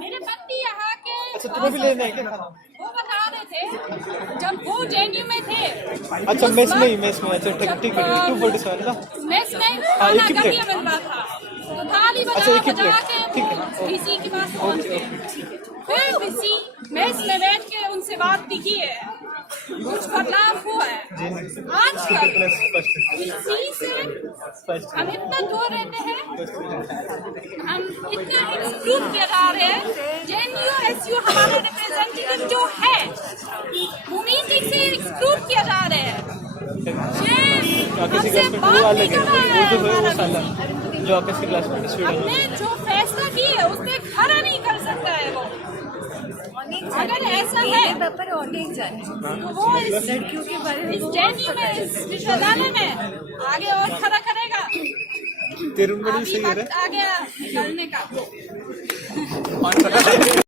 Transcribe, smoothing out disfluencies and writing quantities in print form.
मेरे पति यहाँ के अच्छा तुम्हें भी लेना है क्या? वो बता रहे थे जब वो जेएनयू में थे। अच्छा मेस में अच्छा ठीक है 247 ना। मेस में हाँ, एक खाना ही कभी प्लेट। बनता था तो थाली अच्छा, बजा एक ही बजा प्लेट। के ठीक है, वो वीसी के पास पहुंचे। फिर वीसी मेस में बैठ के उनसे बात भी की है, कुछ बदलाव हुआ है। आजकल वीसी से हम इतना दूर रहते हैं, हम इतना एक्सक्लूड किया जा रहे हैं। जेएनयू एसयू हमारे रिप्रेजेंटेटिव जो है भूमिति से एक्सक्लूड किया जा रहे हैं। किसी क्लास में वो अलग है, वो साला जो आपके क्लास में स्टूडेंट हमने जो फैसला की है उससे खड़ा नहीं कर सकता है वो। अगर ऐसा है तो वो इस लड़कियों के बारे में इस जेएनयू में इस विश्वविद्यालय में आगे और खड़ा करेगा। तेरुन बड़ी अभी सही है वक्त आ गया निकलने का।